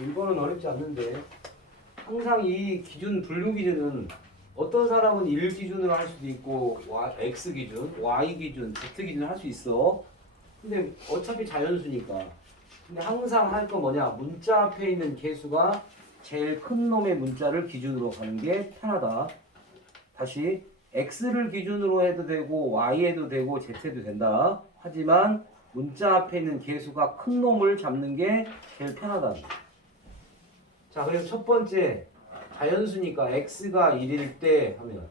이거는 어렵지 않는데 항상 이 기준 분류 기준은 어떤 사람은 1 기준으로 할 수도 있고 X 기준, Y 기준, Z 기준을 할 수 있어. 근데 어차피 자연수니까. 근데 항상 할 거 뭐냐? 문자 앞에 있는 개수가 제일 큰 놈의 문자를 기준으로 가는 게 편하다. 다시 X를 기준으로 해도 되고 Y해도 되고 Z해도 된다. 하지만 문자 앞에 있는 개수가 큰 놈을 잡는 게 제일 편하다. 자, 그래서 첫 번째 자연수니까 x가 1일 때 하면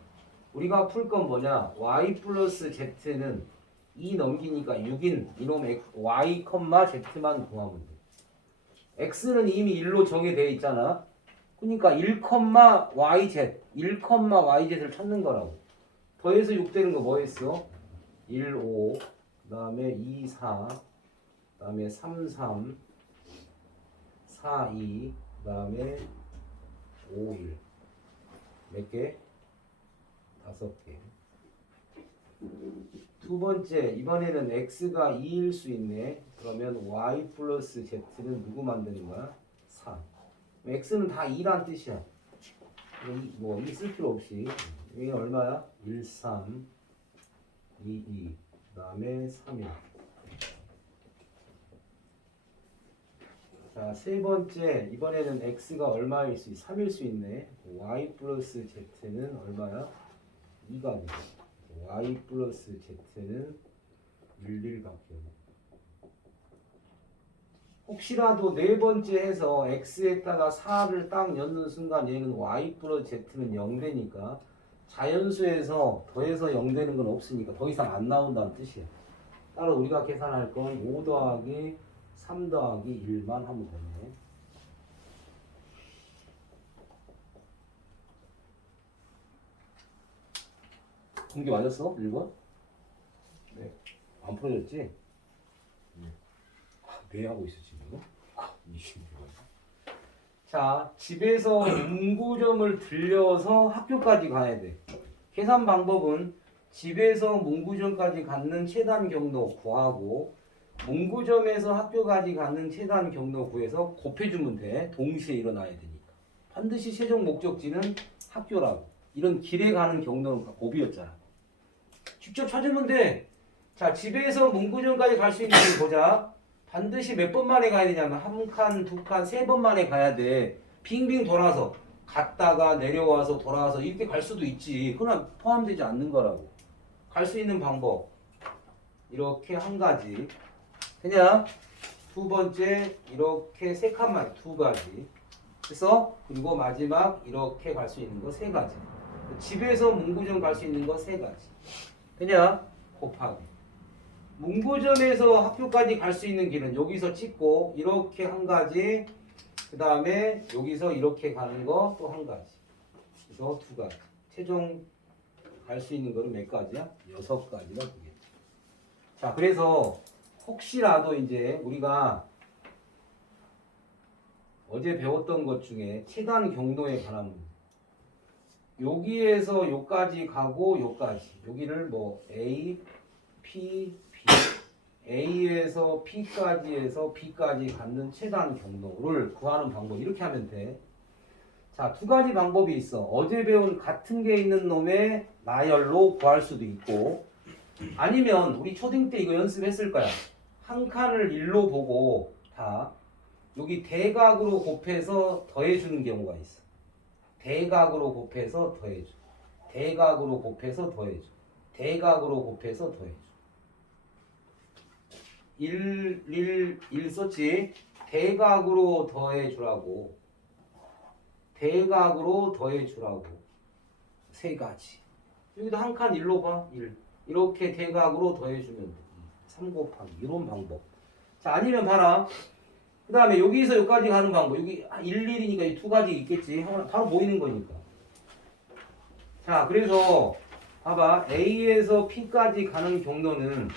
우리가 풀 건 뭐냐? y 플러스 z는 2 넘기니까 6인 이놈 y, z만 구하면 돼. x는 이미 1로 정해되어 있잖아. 그러니까 1, yz, 1, yz를 찾는 거라고. 더해서 6 되는 거 뭐 했어? 1, 5, 그 다음에 2, 4, 그 다음에 3, 3, 4, 2, 그 다음에 5, 1. 몇 개? 5개. 두 번째, 이번에는 x가 2일 수 있네. 그러면 y 플러스 z는 누구 만드는 거야? 3. x는 다 2란 뜻이야. 뭐, 이 쓸 필요 없이. 이게 얼마야? 1, 3, 2, 2. 그 다음에 3, 1. 자, 세 번째, 이번에는 x가 얼마일 수 있? 3일 수 있네. y 플러스 z는 얼마야? 2가 돼. y 플러스 z는 1, 1밖에. 혹시라도 네 번째 해서 x에다가 4를 딱 넣는 순간 얘는 y 플러스 z는 0 되니까 자연수에서 더해서 0 되는 건 없으니까 더 이상 안 나온다는 뜻이야. 따로 우리가 계산할 건 5 더하기 3 더하기 1만 하면 되네. 공개 맞았어? 1번? 네. 안 풀어졌지? 네. 왜 하고 있어 지금? 자, 집에서 문구점을 들려서 학교까지 가야 돼. 계산 방법은 집에서 문구점까지 갖는 최단 경로 구하고 문구점에서 학교까지 가는 최단 경로 구해서 곱해주면 돼. 동시에 일어나야 되니까. 반드시 최종 목적지는 학교라고. 이런 길에 가는 경로는 곱이었잖아. 직접 찾으면 돼. 자, 집에서 문구점까지 갈 수 있는 길 보자. 반드시 몇 번 만에 가야 되냐면 한 칸, 두 칸, 세 번 만에 가야 돼. 빙빙 돌아서 갔다가 내려와서 돌아와서 이렇게 갈 수도 있지. 그러나 포함되지 않는 거라고. 갈 수 있는 방법 이렇게 한 가지. 그냥 두 번째 이렇게 세 칸만 두 가지. 그래서 그리고 마지막 이렇게 갈 수 있는 거 세 가지. 집에서 문구점 갈 수 있는 거 세 가지. 그냥 곱하기. 문구점에서 학교까지 갈 수 있는 길은 여기서 찍고 이렇게 한 가지. 그 다음에 여기서 이렇게 가는 거 또 한 가지. 그래서 두 가지. 최종 갈 수 있는 거는 몇 가지야? 6가지가 되겠죠. 자, 그래서 혹시라도 이제 우리가 어제 배웠던 것 중에 최단 경로에 관한 여기에서 여기까지 가고 여기까지 여기를 뭐 A, P, B A에서 P까지 해서 B까지 갖는 최단 경로를 구하는 방법 이렇게 하면 돼. 자, 두 가지 방법이 있어. 어제 배운 같은 게 있는 놈의 나열로 구할 수도 있고 아니면 우리 초딩 때 이거 연습했을 거야. 한 칸을 1로 보고 다 여기 대각으로 곱해서 더해주는 경우가 있어. 대각으로 곱해서 더해줘. 대각으로 곱해서 더해줘. 대각으로 곱해서 더해줘. 1 썼지? 대각으로 더해주라고. 대각으로 더해주라고. 세 가지. 여기도 한 칸 1로 봐. 1. 이렇게 대각으로 더해주면 돼. 3 곱하기. 이런 방법. 자, 아니면 봐라. 그 다음에 여기서 여기까지 가는 방법. 여기 1, 1이니까 이 두 가지 있겠지. 바로 보이는 거니까. 자, 그래서 봐봐. A에서 P까지 가는 경로는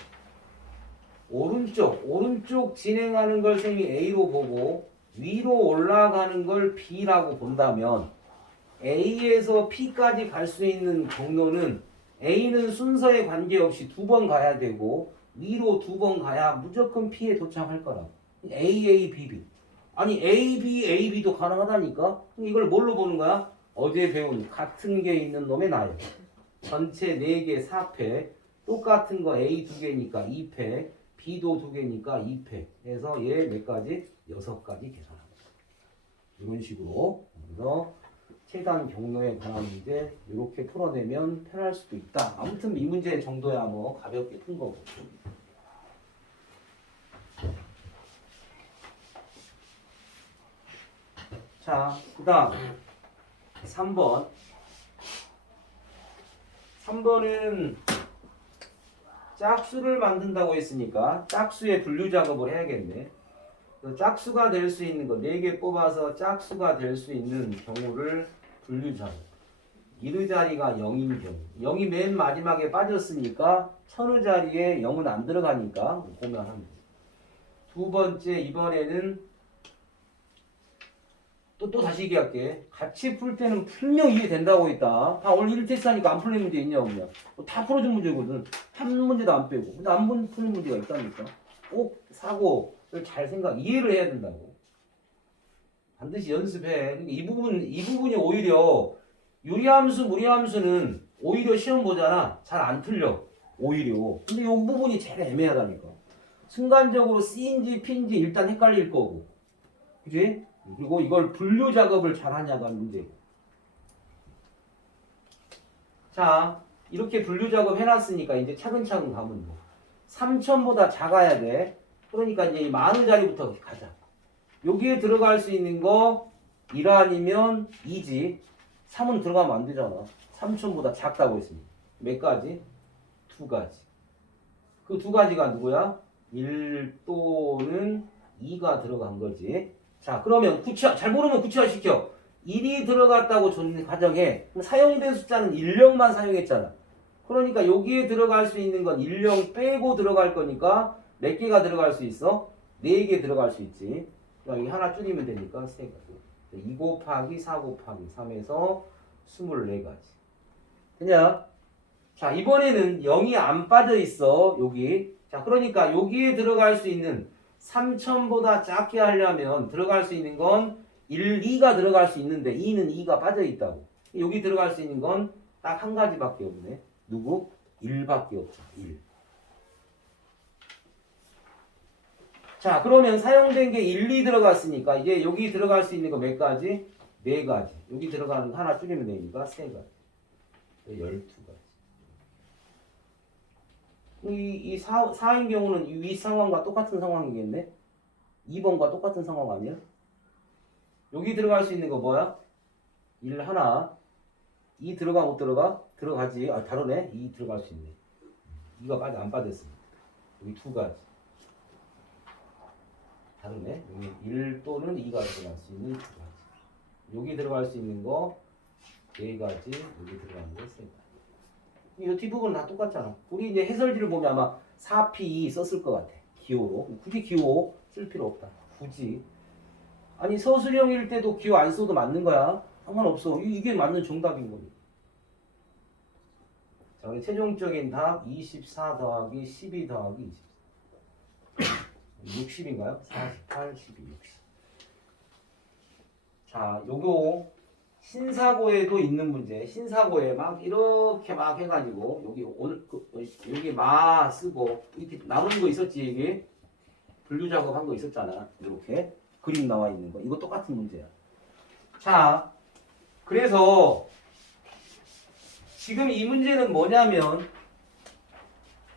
오른쪽 진행하는 걸 쌤이 A로 보고 위로 올라가는 걸 B라고 본다면 A에서 P까지 갈 수 있는 경로는 A는 순서에 관계없이 2번 가야 되고 위로 2번 가야 무조건 P에 도착할 거라고. A, A, B, B. 아니 AB도 가능하다니까. 이걸 뭘로 보는 거야? 어제 배운 같은 게 있는 놈의 나열. 전체 4개 4패. 똑같은 거 A 2개니까 2패. B도 2개니까 2패. 해서 얘 몇 가지? 6가지 계산합니다. 이런 식으로. 그래서 최단 경로에 관한 문제 이렇게 풀어내면 편할 수도 있다. 아무튼 이 문제 정도야 뭐 가볍게 푼 거고. 자, 그 다음 3번. 3번은 짝수를 만든다고 했으니까 짝수의 분류 작업을 해야겠네. 짝수가 될 수 있는 거 4개 뽑아서 짝수가 될 수 있는 경우를 분류 작업. 이르 자리가 0인 경우. 0이 맨 마지막에 빠졌으니까 천의 자리에 0은 안 들어가니까 보면 합니다. 두 번째, 이번에는 또 다시 얘기할게. 같이 풀 때는 분명 이해된다고 했다. 오늘 1 테스트 하니까 안 풀린 문제 있냐 없냐. 다 풀어준 문제거든. 한 문제도 안 빼고. 근데 안 풀린 문제가 있다니까. 꼭 사고를 잘 이해를 해야 된다고. 반드시 연습해. 이 부분이 오히려 유리함수, 무리함수는 오히려 시험 보잖아. 잘 안 틀려. 오히려. 근데 이 부분이 제일 애매하다니까. 순간적으로 C인지 P인지 일단 헷갈릴 거고. 그지? 그리고 이걸 분류 작업을 잘 하냐가 문제고. 자, 이렇게 분류 작업 해놨으니까 이제 차근차근 가면 뭐. 3,000보다 작아야 돼. 그러니까 이제 이 많은 자리부터 가자. 여기에 들어갈 수 있는 거 1 아니면 2지. 3은 들어가면 안 되잖아. 3,000보다 작다고 했으니까. 몇 가지? 2가지. 그 2가지가 누구야? 1 또는 2가 들어간 거지. 자, 그러면 잘 모르면 구체화시켜. 1이 들어갔다고 가정해. 그럼 사용된 숫자는 1령만 사용했잖아. 그러니까 여기에 들어갈 수 있는 건 1령 빼고 들어갈 거니까 몇 개가 들어갈 수 있어? 4개 들어갈 수 있지. 여기 하나 줄이면 되니까 3가지. 2 곱하기 4 곱하기 3에서 24가지. 그냥 자, 이번에는 0이 안 빠져 있어. 여기. 자, 그러니까 여기에 들어갈 수 있는 3,000보다 작게 하려면 들어갈 수 있는 건 1, 2가 들어갈 수 있는데 2는 2가 빠져 있다고. 여기 들어갈 수 있는 건 딱 한 가지밖에 없네. 누구? 1밖에 없죠. 1. 자, 그러면 사용된 게 1, 2 들어갔으니까 이제 여기 들어갈 수 있는 거 몇 가지? 4가지. 여기 들어가는 거 하나 줄이면 되니까 3가지. 12가지. 이 4인 경우는 이 상황과 똑같은 상황이겠네? 2번과 똑같은 상황 아니야? 여기 들어갈 수 있는 거 뭐야? 1 하나. 2 들어가 못 들어가? 들어가지. 아, 다르네. 2 들어갈 수 있네. 2가 안 빠졌습니다. 여기 2가지. 다르네. 여기 1 또는 2가 들어갈 수 있는 2가지. 여기 들어갈 수 있는 거 4가지. 여기 들어가는 거 3가지. 이 뒷부분은 다 똑같잖아. 우리 이제 해설지를 보면 아마 4P 썼을 것 같아. 기호로. 굳이 기호 쓸 필요 없다. 굳이. 아니 서술형일 때도 기호 안 써도 맞는 거야. 상관없어. 이게 맞는 정답인 겁니다. 자, 우리 최종적인 답 24 더하기 12 더하기 24. 60인가요? 48, 12, 60. 자, 요거 신사고에도 있는 문제. 신사고에 막 이렇게 막 해가지고 여기 마 쓰고 이렇게 남은 거 있었지. 이게 분류 작업한 거 있었잖아. 이렇게 그림 나와 있는 거. 이거 똑같은 문제야. 자, 그래서 지금 이 문제는 뭐냐면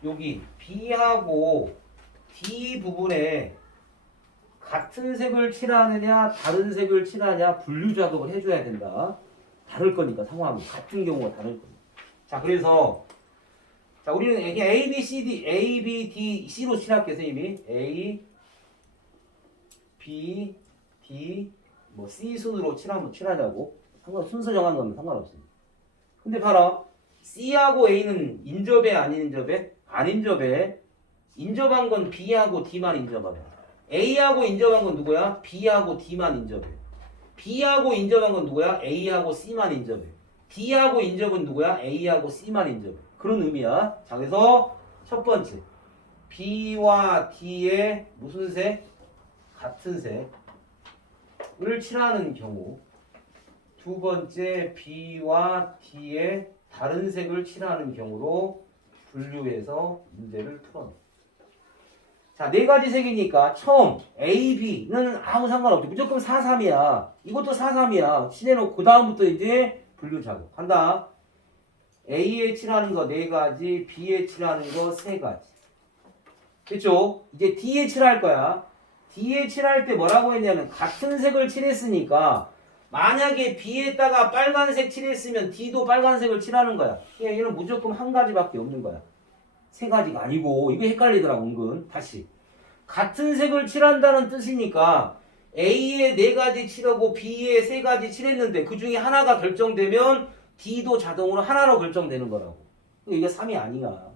여기 B하고 D 부분에 같은 색을 칠하느냐 다른 색을 칠하냐 분류 작업을 해줘야 된다. 다를 거니까 상황이 같은 경우가 다를 거니까. 자, 그래서 자, 우리는 그냥 A, B, C, D, A, B, D, C로 칠할게 선생님이. A, B, D, 뭐 C 순으로 칠하자고. 순서 정하는 건 상관없습니다. 근데 봐라. C하고 A는 인접해 아닌 인접해? 안 인접해. 인접한 건 B하고 D만 인접하네. A하고 인접한 건 누구야? B하고 D만 인접해. B하고 인접한 건 누구야? A하고 C만 인접해. D하고 인접은 누구야? A하고 C만 인접해. 그런 의미야. 자, 그래서 첫 번째 B와 D의 무슨 색? 같은 색. 칠하는 경우, 두 번째 B와 D의 다른 색을 칠하는 경우로 분류해서 문제를 풀어내. 자, 네 가지 색이니까 처음 A, B는 아무 상관없죠. 무조건 4, 3이야. 이것도 4, 3이야. 칠해놓고 그 다음부터 이제 분류 작업 한다. A에 칠하는 거 네 가지, B에 칠하는 거 세 가지. 됐죠? 이제 D에 칠할 거야. D에 칠할 때 뭐라고 했냐면 같은 색을 칠했으니까 만약에 B에다가 빨간색 칠했으면 D도 빨간색을 칠하는 거야. 얘는 무조건 한 가지밖에 없는 거야. 세 가지가 아니고 이거 헷갈리더라고 은근. 다시 같은 색을 칠한다는 뜻이니까 A에 네 가지 칠하고 B에 세 가지 칠했는데 그 중에 하나가 결정되면 D도 자동으로 하나로 결정되는 거라고. 이게 3이 아니야.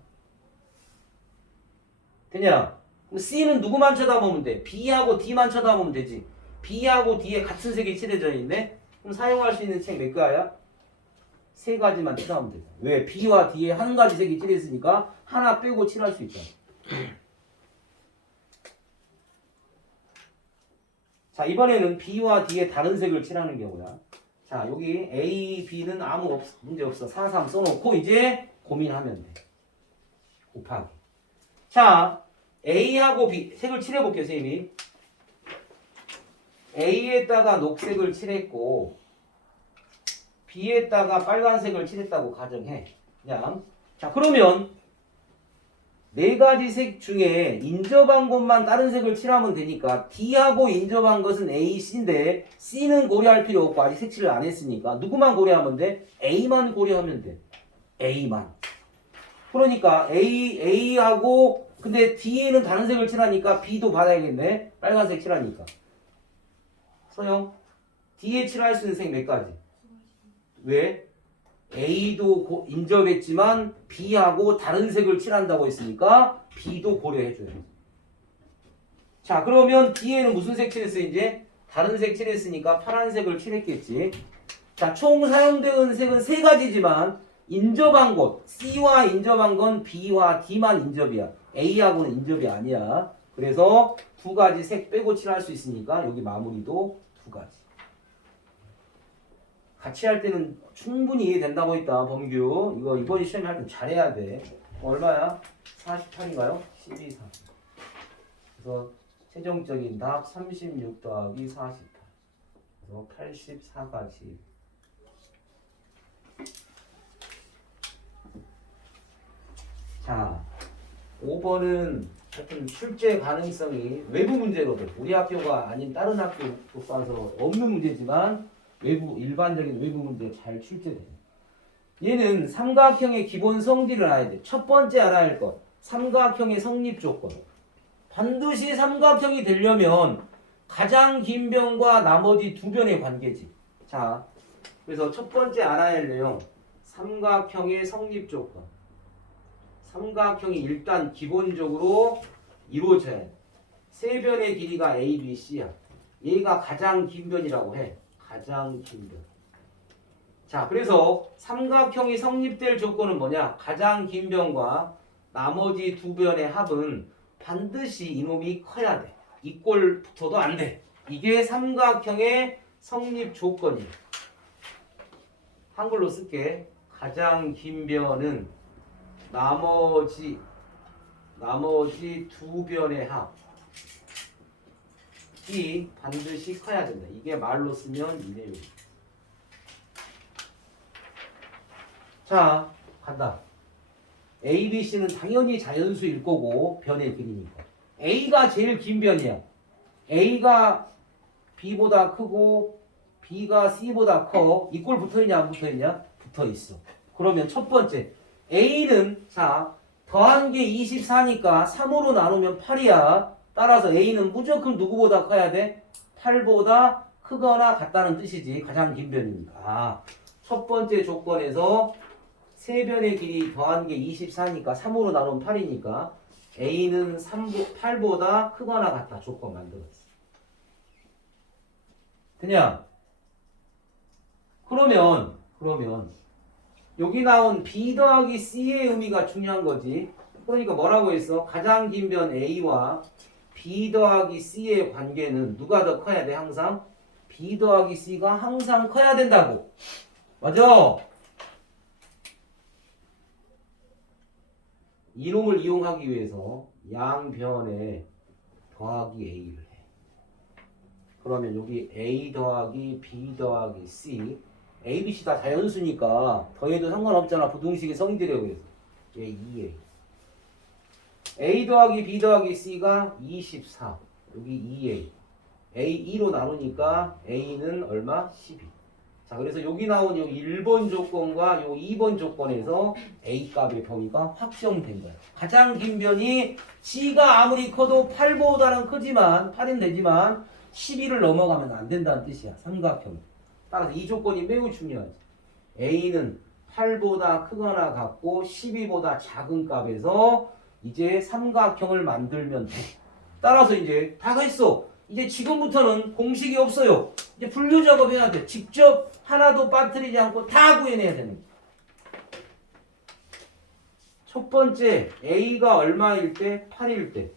되냐? 그럼 C는 누구만 쳐다보면 돼? B하고 D만 쳐다보면 되지. B하고 D에 같은 색이 칠해져 있네? 그럼 사용할 수 있는 책 몇 가야? 세 가지만 칠하면 돼. 왜? B와 D에 한 가지 색이 칠했으니까 하나 빼고 칠할 수 있잖아. 자, 이번에는 B와 D에 다른 색을 칠하는 경우야. 자, 여기 A, B는 문제 없어. 4, 3 써놓고 이제 고민하면 돼. 곱하기. 자, A하고 B 색을 칠해볼게요, 선생님이. A에다가 녹색을 칠했고 B에다가 빨간색을 칠했다고 가정해. 그냥. 자, 그러면 네 가지 색 중에 인접한 것만 다른 색을 칠하면 되니까 D하고 인접한 것은 A, C인데 C는 고려할 필요 없고 아직 색칠을 안 했으니까 누구만 고려하면 돼? A만 고려하면 돼. A만. 그러니까 A하고 근데 D에는 다른 색을 칠하니까 B도 받아야겠네. 빨간색 칠하니까. 서영, D에 칠할 수 있는 색 몇 가지? 왜? A도 인접했지만 B하고 다른 색을 칠한다고 했으니까 B도 고려해줘요. 자, 그러면 D에는 무슨 색 칠했어 이제? 다른 색 칠했으니까 파란색을 칠했겠지. 자, 총 사용되는 색은 세 가지지만 인접한 곳, C와 인접한 건 B와 D만 인접이야. A하고는 인접이 아니야. 그래서 두 가지 색 빼고 칠할 수 있으니까 여기 마무리도 두 가지. 같이 할 때는 충분히 이해된다고 했다. 범규 이거 이번 시험에 할 때 잘해야 돼. 얼마야? 48인가요? 12, 4. 그래서 최종적인 답 36 더하기 48. 그래서 84가지. 자, 5번은 하여튼 출제 가능성이 외부 문제거든. 우리 학교가 아닌 다른 학교 봐서 없는 문제지만 일반적인 외부 문제 잘 출제돼. 얘는 삼각형의 기본 성질을 알아야 돼. 첫 번째 알아야 할 것. 삼각형의 성립 조건. 반드시 삼각형이 되려면 가장 긴 변과 나머지 두 변의 관계지. 자, 그래서 첫 번째 알아야 할 내용. 삼각형의 성립 조건. 삼각형이 일단 기본적으로 이루어져야 돼. 세 변의 길이가 A, B, C야. 얘가 가장 긴 변이라고 해. 가장 긴 변. 자, 그래서 삼각형이 성립될 조건은 뭐냐? 가장 긴 변과 나머지 두 변의 합은 반드시 이놈이 커야 돼. 이 꼴 붙어도 안 돼. 이게 삼각형의 성립 조건이야. 한글로 쓸게. 가장 긴 변은 나머지 두 변의 합이 반드시 커야 된다. 이게 말로 쓰면 이 내용. 자, 간다. A, B, C는 당연히 자연수일 거고 변의 길이니까. A가 제일 긴 변이야. A가 B보다 크고 B가 C보다 커. 이 꼴 붙어있냐 안 붙어있냐? 붙어있어. 그러면 첫 번째 A는 자 더한 게 24니까 3으로 나누면 8이야. 따라서 A는 무조건 누구보다 커야 돼? 8보다 크거나 같다는 뜻이지. 가장 긴 변이니까. 첫 번째 조건에서 세 변의 길이 더한 게 24니까 3으로 나누면 8이니까 A는 8보다 크거나 같다. 조건 만들었어. 그냥 그러면 여기 나온 B 더하기 C의 의미가 중요한 거지. 그러니까 뭐라고 했어? 가장 긴 변 A와 B 더하기 C의 관계는 누가 더 커야 돼? 항상 B 더하기 C가 항상 커야 된다고. 맞아? 이놈을 이용하기 위해서 양변에 더하기 A를 해. 그러면 여기 A 더하기 B 더하기 C, A, B, C 다 자연수니까 더해도 상관없잖아. 부동식의 성질에 의해서. 얘 2A. A 더하기 B 더하기 C가 24. 여기 2A. A 2로 나누니까 A는 얼마? 12. 자, 그래서 여기 나온 요 1번 조건과 요 2번 조건에서 A 값의 범위가 확정된 거예요. 가장 긴 변이 G가 아무리 커도 8보다는 크지만 8은 되지만 12를 넘어가면 안 된다는 뜻이야. 삼각형. 따라서 이 조건이 매우 중요하지. A는 8보다 크거나 같고 12보다 작은 값에서 이제 삼각형을 만들면 돼. 따라서 이제 다 했어. 이제 지금부터는 공식이 없어요. 이제 분류 작업해야 돼. 직접 하나도 빠뜨리지 않고 다 구해내야 되는 거야. 첫 번째 A가 얼마일 때? 8일 때.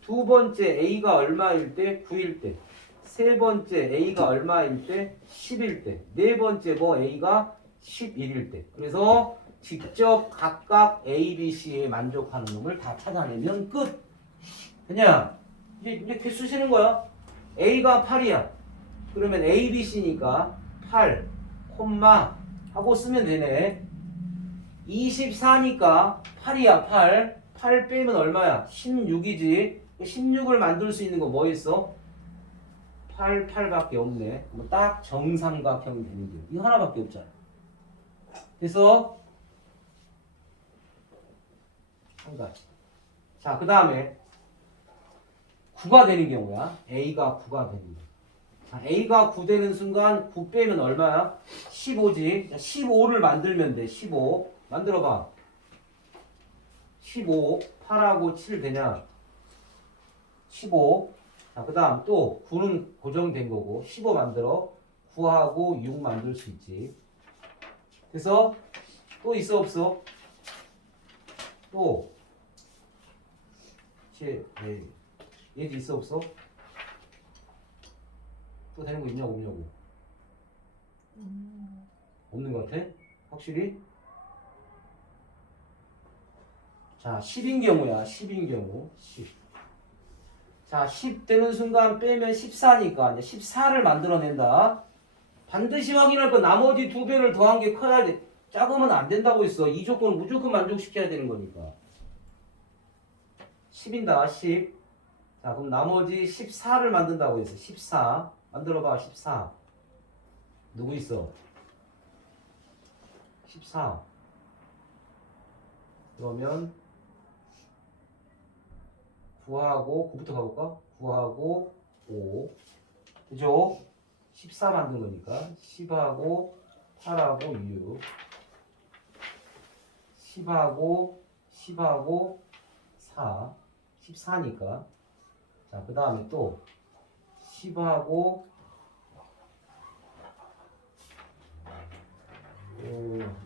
두 번째 A가 얼마일 때? 9일 때. 세 번째 A가 얼마일 때? 10일 때. 네 번째 뭐 A가 11일 때. 그래서 직접 각각 A, B, C에 만족하는 놈을 다 찾아내면 끝. 그냥 이제 개수 세는 거야. A가 8이야. 그러면 A, B, C니까 8, 콤마 하고 쓰면 되네. 24니까 8이야. 8 빼면 얼마야? 16이지. 16을 만들 수 있는 거 뭐 있어? 8밖에 없네. 뭐 딱 정삼각형이 되는 게 이거 하나밖에 없잖아. 그래서 한 가지. 자, 그 다음에 9가 되는 경우야. A가 9가 되는 경우. 자, A가 9 되는 순간 9 빼면 얼마야? 15지. 15를 만들면 돼. 15. 만들어봐. 15. 8하고 7 되냐? 15. 자, 그 다음 또 9는 고정된 거고 15 만들어. 9하고 6 만들 수 있지. 그래서 또 있어 없어? 또 얘도 있어 없어? 또 되는 거 있냐고 없냐고? 없는 것 같아? 확실히? 자, 10인 경우야. 10인 경우 10. 자, 10 되는 순간 빼면 14니까 이제 14를 만들어낸다. 반드시 확인할 건 나머지 두 배를 더한 게 커야 돼. 작으면 안 된다고 했어. 이 조건을 무조건 만족시켜야 되는 거니까. 10인다. 10. 자, 그럼 나머지 14를 만든다고 했어. 14. 만들어봐. 14. 누구 있어? 14. 그러면 9하고 9부터 가볼까? 9하고 5. 그죠? 14 만든 거니까 10하고 8하고 6. 10하고 4. 14니까. 자, 그 다음에 또 10하고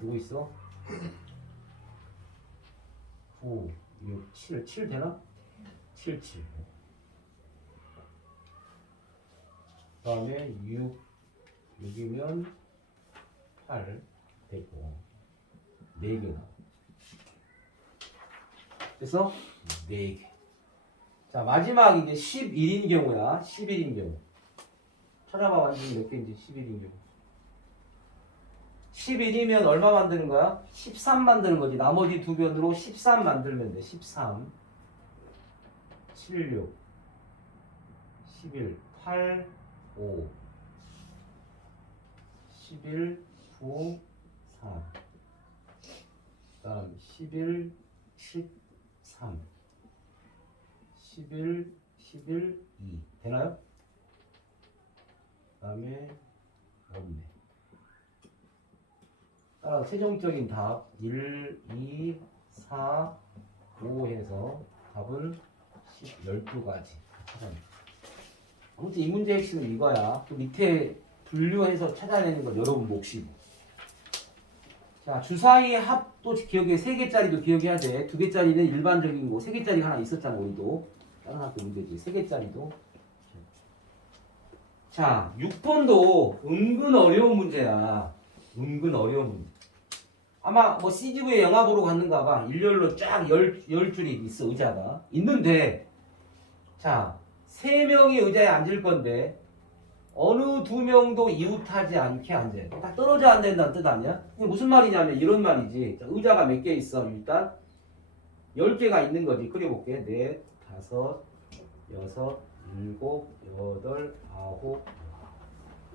누구 있어? 9, 6, 7 되나? 7. 그 다음에 6이면 8 되고 4개나. 그래서 4개. 자, 마지막 이제 11인 경우야. 11인 경우. 찾아봐. 완전히 몇 개인지. 11인 경우. 11이면 얼마 만드는 거야? 13 만드는 거지. 나머지 두 변으로 13 만들면 돼. 13. 7, 6. 11. 8, 5. 11, 9, 4. 그 다음 11, 13. 11, 2. 되나요? 그 다음에 없네. 따라서 최종적인 답 1, 2, 4, 5 해서 답은 12가지. 아무튼 이 문제의 핵심은 이거야. 그 밑에 분류해서 찾아내는 건 여러분 몫이고. 자, 주사위 합도 기억해. 3개짜리도 기억해야 돼. 2개짜리는 일반적인 거. 3개짜리 하나 있었잖아, 우리도. 다른 학교 문제지. 3개짜리도. 자, 6번도 은근 어려운 문제야. 은근 어려운 문제. 아마 뭐 CGV에 영화 보러 갔는가 봐. 일렬로 쫙 열 줄이 있어, 의자가. 있는데, 자, 3명이 의자에 앉을 건데, 어느 2명도 이웃하지 않게 앉아야 돼. 다 떨어져 안 된다는 뜻 아니야? 이게 무슨 말이냐면 이런 말이지. 자, 의자가 몇 개 있어? 일단 10개가 있는 거지. 그려볼게. 4, 5, 6, 7, 8, 9.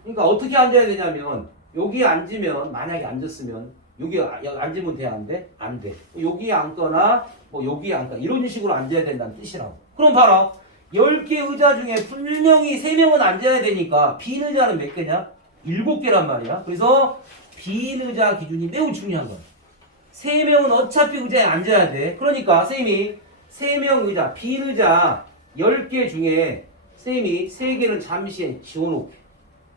그러니까 어떻게 앉아야 되냐면 여기 앉으면 만약에 앉았으면 여기 앉으면 돼? 안 돼? 안 돼. 여기 앉거나 뭐 여기 앉거나 이런 식으로 앉아야 된다는 뜻이라고. 그럼 봐라. 10개 의자 중에 분명히 3명은 앉아야 되니까 빈 의자는 몇 개냐? 7개란 말이야. 그래서 빈 의자 기준이 매우 중요한 거야. 3명은 어차피 의자에 앉아야 돼. 그러니까 쌤이 3명 의자, 빈 의자 10개 중에 쌤이 3개는 잠시 지워놓게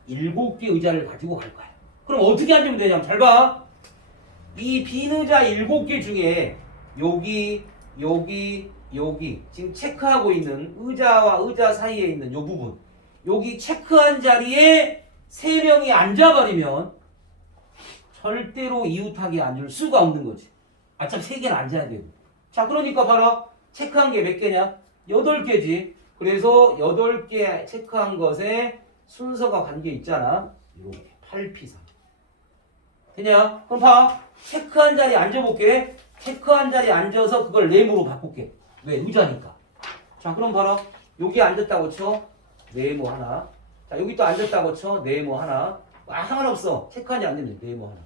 7개 의자를 가지고 갈 거야. 그럼 어떻게 앉으면 되냐면 잘 봐. 이 빈 의자 7개 중에 여기 지금 체크하고 있는 의자와 의자 사이에 있는 요 부분 여기 체크한 자리에 3명이 앉아버리면 절대로 이웃하게 앉을 수가 없는 거지. 어차피 3개는 앉아야 되고. 자, 그러니까 봐라. 체크한 게 몇 개냐? 8개지. 그래서 8개 체크한 것에 순서가 관계 있잖아. 이렇게 8P3. 되냐? 그럼 봐. 체크한 자리에 앉아볼게. 체크한 자리에 앉아서 그걸 네모로 바꿀게. 왜? 의자니까. 자, 그럼 봐라. 여기 앉았다고 쳐. 네모 하나. 자, 여기 또 앉았다고 쳐. 네모 하나. 상관없어. 체크한 자리에 앉으면 네모 하나.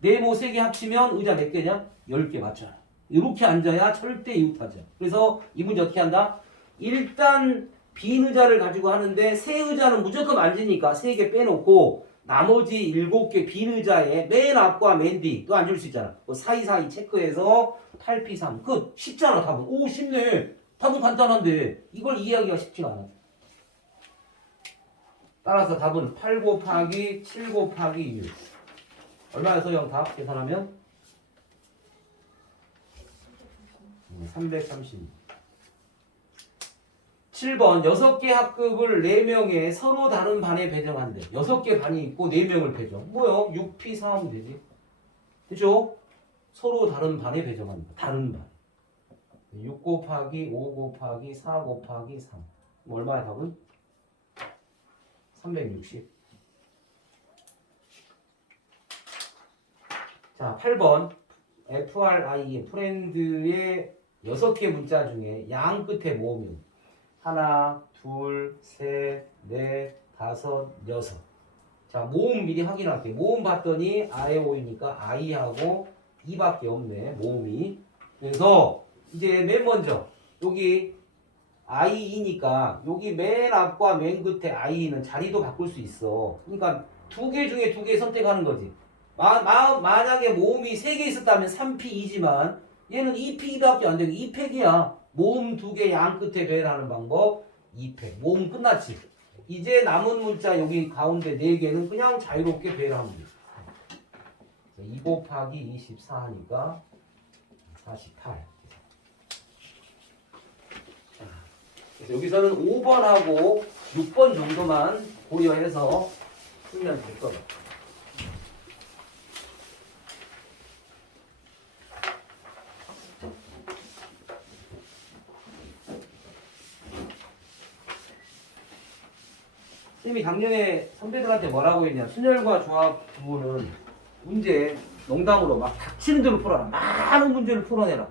네모 3개 합치면 의자 몇 개냐? 10개 맞잖아. 이렇게 앉아야 절대 이웃하지. 그래서 이 문제 어떻게 한다? 일단 빈 의자를 가지고 하는데 새 의자는 무조건 앉으니까 3개 빼놓고 나머지 7개 빈 의자에 맨 앞과 맨 뒤 또 앉을 수 있잖아. 사이사이 체크해서 8P3 끝. 쉽잖아 답은. 오 쉽네. 답은 간단한데 이걸 이해하기가 쉽지가 않아. 따라서 답은 8 곱하기 7 곱하기 6 얼마여서 형 답 계산하면 330. 7번 6개 학급을 4명에 서로 다른 반에 배정한대. 6개 반이 있고 4명을 배정. 뭐요? 6P4 하면 되지. 그죠? 서로 다른 반에 배정한다. 다른 반. 6 곱하기 5 곱하기 4 곱하기 3. 얼마야 답은? 360. 자, 8번 FRIM 프렌드의 6개 문자 중에 양 끝에 모음이 하나, 둘, 셋, 넷, 다섯, 여섯. 자, 모음 미리 확인할게. 모음 봤더니 아에오이니까 아이하고 이밖에 없네. 모음이. 그래서 이제 맨 먼저 여기 아이이니까 여기 맨 앞과 맨 끝에 아이는 자리도 바꿀 수 있어. 그러니까 2개 중에 2개 선택하는 거지. 만약에 모음이 3개 있었다면 3P2지만 얘는 2P2밖에 안 되고 2팩이야. 모음 2개 양 끝에 배열하는 방법 2팩. 모음 끝났지. 이제 남은 문자 여기 가운데 4개는 그냥 자유롭게 배열하면 돼. 2 곱하기 24 하니까 48. 그래서 여기서는 5번하고 6번 정도만 고려해서 풀면 될 거다. 쌤이 작년에 선배들한테 뭐라고 했냐. 순열과 조합 부분은 문제 농담으로 막 닥치는 대로 풀어라. 많은 문제를 풀어내라.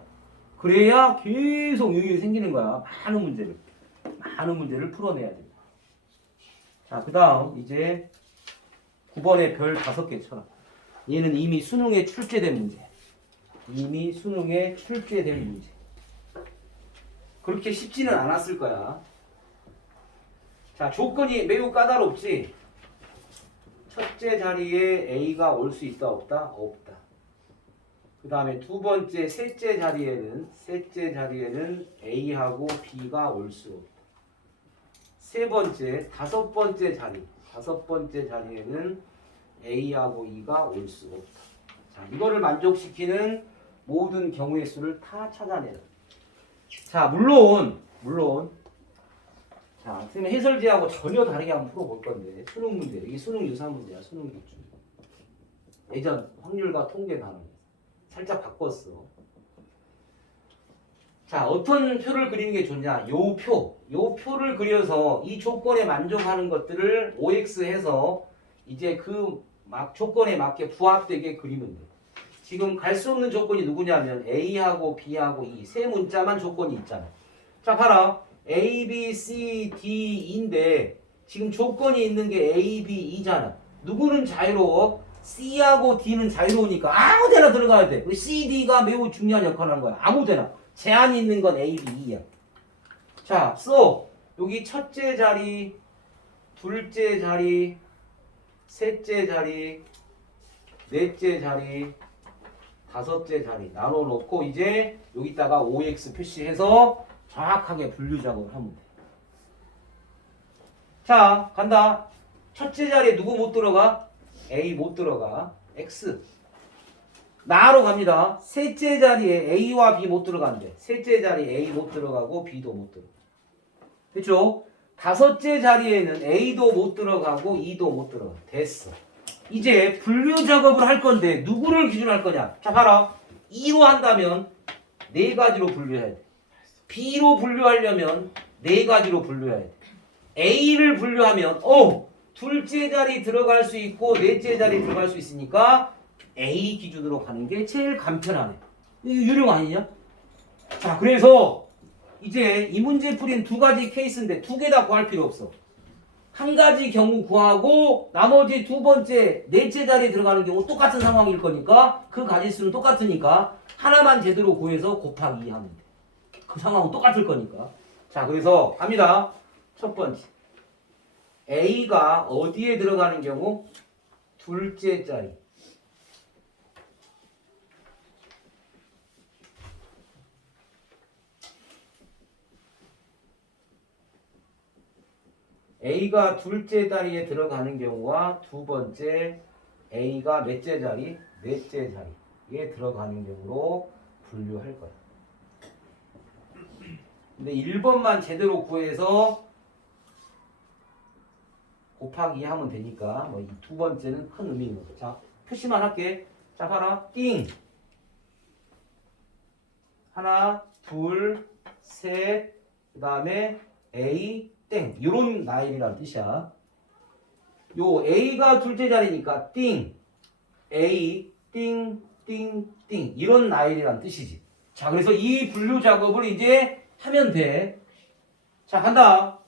그래야 계속 영역이 생기는 거야. 많은 문제를 풀어내야 돼. 자, 그 다음 이제 9번에 별 5개 쳐라. 얘는 이미 수능에 출제된 문제. 그렇게 쉽지는 않았을 거야. 자, 조건이 매우 까다롭지. 첫째 자리에 A가 올 수 있다 없다? 없다. 그 다음에 두 번째 셋째 자리에는 A하고 B가 올 수 없다. 세 번째 다섯 번째 자리에는 A하고 E가 올 수 없다. 자, 이거를 만족시키는 모든 경우의 수를 다 찾아내라. 자, 물론 자, 선생님 해설지하고 전혀 다르게 한번 풀어볼 건데 수능 문제. 이게 수능 유사 문제야. 수능 기출. 예전 확률과 통계 단원 살짝 바꿨어. 자, 어떤 표를 그리는 게 좋냐? 요 표. 요 표를 그려서 이 조건에 만족하는 것들을 OX 해서 이제 그 조건에 맞게 부합되게 그리면 돼. 지금 갈 수 없는 조건이 누구냐면 A하고 B하고 E 세 문자만 조건이 있잖아. 자, 봐라. A, B, C, D인데 지금 조건이 있는 게 A, B, E잖아. 누구는 자유로워? C하고 D는 자유로우니까 아무 데나 들어가야 돼. C, D가 매우 중요한 역할을 하는 거야. 아무 데나. 제한이 있는 건 A, B, E야. 자, 써. 여기 첫째 자리, 둘째 자리, 셋째 자리, 넷째 자리, 다섯째 자리 나눠 놓고 이제 여기다가 OX 표시해서 정확하게 분류 작업을 하면 돼. 자, 간다. 첫째 자리에 누구 못 들어가? A 못 들어가. X. 나로 갑니다. 셋째 자리에 A와 B 못 들어간대. 셋째 자리에 A 못 들어가고 B도 못 들어가. 됐죠? 다섯째 자리에는 A도 못 들어가고 E도 못 들어가. 됐어. 이제 분류 작업을 할 건데 누구를 기준으로 할 거냐? 자, 봐라. E로 한다면 네 가지로 분류해야 돼. B로 분류하려면 네 가지로 분류해야 돼. A를 분류하면 둘째 자리 들어갈 수 있고 넷째 자리 들어갈 수 있으니까 A 기준으로 가는 게 제일 간편하네. 이거 유령 아니냐? 자, 그래서 이제 이 문제 풀이는 두 가지 케이스인데 두 개 다 구할 필요 없어. 한 가지 경우 구하고 나머지 두 번째 넷째 자리에 들어가는 경우 똑같은 상황일 거니까 그 가지수는 똑같으니까 하나만 제대로 구해서 곱하기 2 하면 돼. 그 상황은 똑같을 거니까. 자, 그래서 갑니다. 첫 번째 A가 어디에 들어가는 경우? 둘째 자리. A가 둘째 자리에 들어가는 경우와 두 번째 A가 몇째 자리? 넷째 자리에 들어가는 경우로 분류할 거야. 근데 1번만 제대로 구해서 곱하기 2 하면 되니까 뭐 이 두 번째는 큰 의미 있는 거죠. 자, 표시만 할게. 자, 봐라. 띵. 하나, 둘, 셋, 그 다음에 A, 땡. 요런 나열이란 뜻이야. 요 A가 둘째 자리니까 띵, A, 띵, 띵, 띵. 이런 나열이란 뜻이지. 자, 그래서 이 분류 작업을 이제 하면 돼. 자, 간다.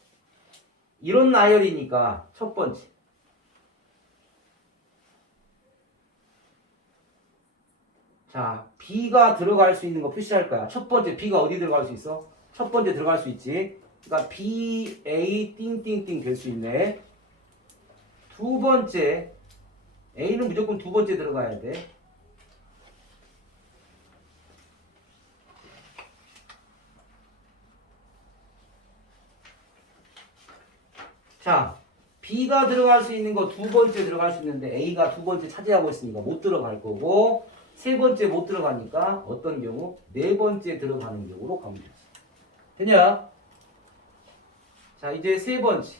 이런 나열이니까 첫 번째. 자, B가 들어갈 수 있는 거 표시할 거야. 첫 번째 B가 어디 들어갈 수 있어? 첫 번째 들어갈 수 있지. 그러니까 B, A, 띵띵띵 될 수 있네. 두 번째 A는 무조건 두 번째 들어가야 돼. 자, B가 들어갈 수 있는 거 두 번째 들어갈 수 있는데 A가 두 번째 차지하고 있으니까 못 들어갈 거고 세 번째 못 들어가니까 어떤 경우? 네 번째 들어가는 경우로 가면 되지. 되냐? 자, 이제 세 번째.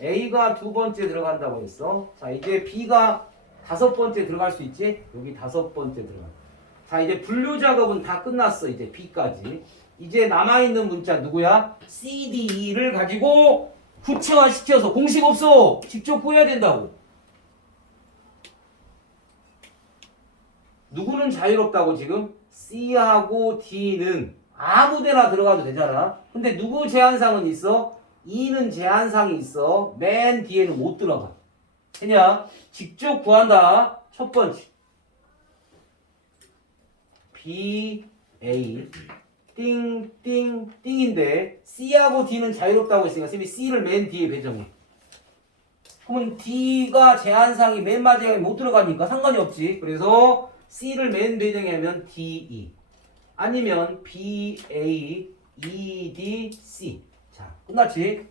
A가 두 번째 들어간다고 했어. 자, 이제 B가 다섯 번째 들어갈 수 있지? 여기 다섯 번째 들어간다. 자, 이제 분류 작업은 다 끝났어. 이제 B까지. 이제 남아있는 문자 누구야? C, D, E를 가지고 구체화 시켜서 공식 없어. 직접 구해야 된다고. 누구는 자유롭다고 지금? C하고 D는 아무데나 들어가도 되잖아. 근데 누구 제한상은 있어? E는 제한상이 있어. 맨 뒤에는 못 들어가. 되냐? 직접 구한다. 첫 번째. B, A, 띵, 띵, 띵인데 C하고 D는 자유롭다고 했으니까 쌤이 C를 맨 뒤에 배정해. 그러면 D가 제한상이 맨 마지막에 못 들어가니까 상관이 없지. 그래서 C를 맨 배정하면 D, E. 아니면 B, A, E, D, C. 자, 끝났지?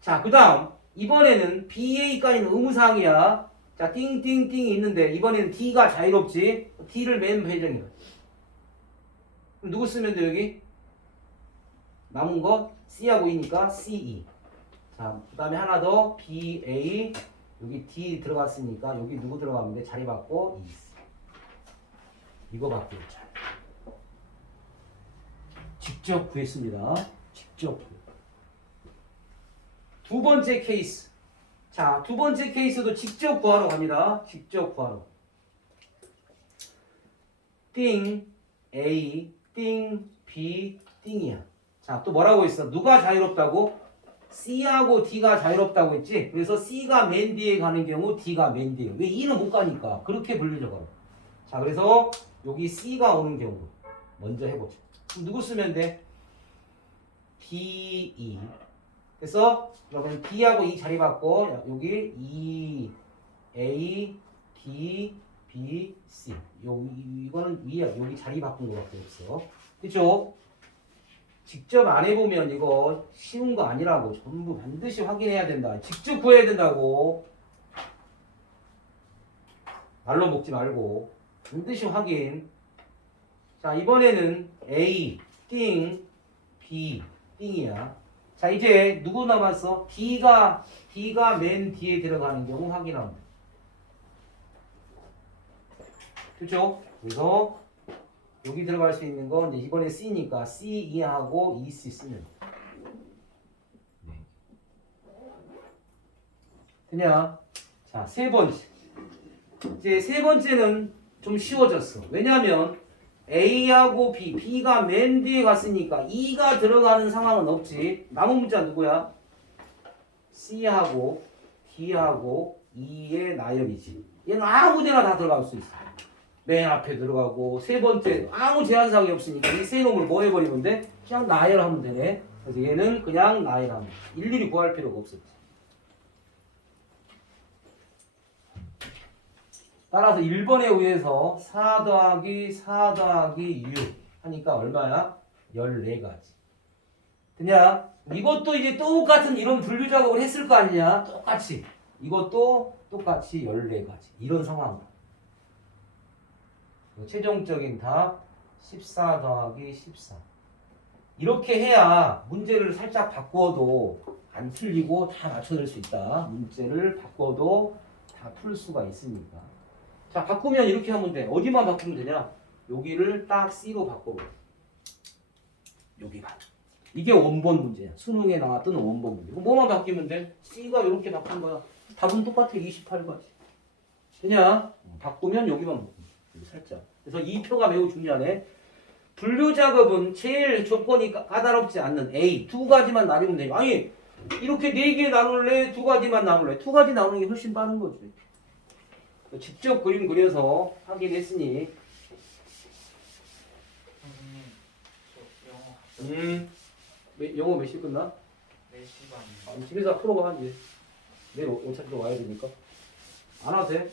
자, 그 다음 이번에는 B, A까지는 의무사항이야. 자, 띵띵띵이 있는데 이번에는 D가 자유롭지? D를 맨 배정해. 그럼 누구 쓰면 돼 여기? 남은 거 C하고 E니까 CE. 자, 그 다음에 하나 더 BA. 여기 D 들어갔으니까 여기 누구 들어가면 돼? 자리 바꿔 E. 이거 바꾸자. 직접 구했습니다. 직접. 두 번째 케이스. 자, 두 번째 케이스도 직접 구하러 갑니다. 직접 구하러. 띵 A, 띵 B, 띵이야. 자, 또 뭐라고 했어? 누가 자유롭다고? C하고 D가 자유롭다고 했지? 그래서 C가 맨 뒤에 가는 경우 D가 맨 뒤에. 왜 E는 못 가니까? 그렇게 분류적으로. 자, 그래서 여기 C가 오는 경우 먼저 해보자. 그럼 누구 쓰면 돼? D, E. 그래서 그러면 D하고 E 자리 바꿔. 여기 E, A, D, B, C. 이거는 위야. 여기 자리 바꾼 거밖에 없어. 그쵸? 직접 안 해보면 이거 쉬운 거 아니라고. 전부 반드시 확인해야 된다. 직접 구해야 된다고. 말로 먹지 말고. 반드시 확인. 자, 이번에는 A, 띵, B, 띵이야. 자, 이제 누구 남았어? D가 맨 뒤에 들어가는 경우 확인합니다. 그렇죠? 그래서 여기 들어갈 수 있는 건 이제 이번에 C니까 C2하고 EC 쓰면 네. 되냐? 자, 세 번째. 이제 세 번째는 좀 쉬워졌어. 왜냐하면 A하고 B, B가 맨 뒤에 갔으니까 E가 들어가는 상황은 없지. 남은 문자 누구야? C하고 D하고 E의 나열이지. 얘는 아무 데나 다 들어갈 수 있어. 맨 앞에 들어가고 세 번째 아무 제한사항이 없으니까 이 세 놈을 뭐 해버리면 돼? 그냥 나열하면 되네. 그래서 얘는 그냥 나열하면 돼. 일일이 구할 필요가 없었지. 따라서 1번에 의해서 4 더하기 4 더하기 6 하니까 얼마야? 14가지. 되냐? 이것도 이제 똑같은 이런 분류 작업을 했을 거 아니냐? 똑같이. 이것도 똑같이 14가지. 이런 상황. 최종적인 답 14 더하기 14. 이렇게 해야 문제를 살짝 바꿔도 안 틀리고 다 맞춰낼 수 있다. 문제를 바꿔도 다 풀 수가 있으니까. 자, 바꾸면 이렇게 하면 돼. 어디만 바꾸면 되냐? 여기를 딱 C로 바꿔버려. 여기만. 이게 원본 문제야. 수능에 나왔던 원본 문제. 뭐만 바뀌면 돼? C가 이렇게 바꾼 거야. 답은 똑같아. 28가지. 되냐? 바꾸면 여기만 바꾸면 돼. 살짝. 그래서 이 표가 매우 중요하네. 분류 작업은 제일 조건이 까다롭지 않는 A 두 가지만 나누면 돼요. 아니 이렇게 네 개 나눌래? 두 가지만 나눌래? 두 가지 나누는 게 훨씬 빠른 거지. 직접 그림 그려서 확인했으니. 선생님, 저 영어 영어 몇 시 끝나? 4시 반이요. 아니, 집에서 풀어봐 하지. 내일 어차피 또 와야 되니까. 안 와도 돼?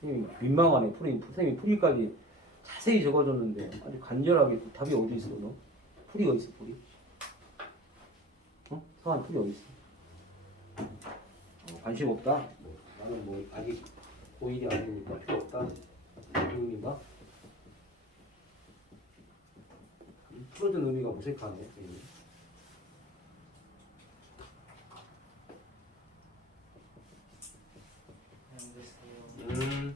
선생님이 민망하네. 선생님이 풀이까지 자세히 적어줬는데 아주 간절하게 답이 어디 있어 너? 풀이 어디 있어 풀이? 어? 성한 풀이 어디 있어? 관심 없다? 뭐, 나는 뭐 아직 고1이 아니니까 필요 없다. 의미가? 풀어준 의미가 무색하네. 선생님. 안녕하세요.